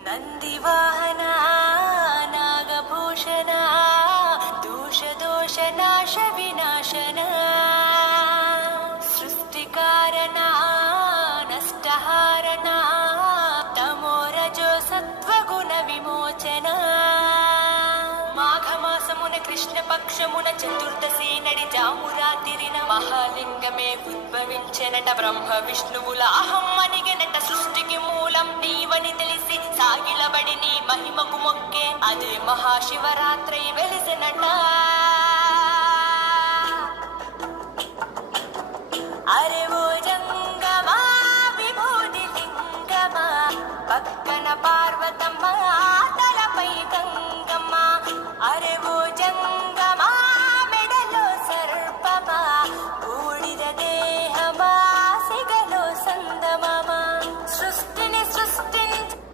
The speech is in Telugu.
నందివాహన నాగభూషణ దోష నాశ వినాశన సృష్టికారణ నష్టహారణ తమోరజో సత్వగుణ విమోచన మాఘమాసమున కృష్ణపక్షమున చతుర్దశి నడి జామురాతిరిన మహాలింగమే ఉద్భవించెనట బ్రహ్మ విష్ణువుల అహం అనిగెనట సృష్టికి మూలం నీవని తెలిసి సాగిలబడి నీ మహిమకు మొక్కే అదే మహాశివరాత్రి వెలిసినట అరే ఓ జంగమా విభూతి లింగమా పక్కన పార్వతమ్మ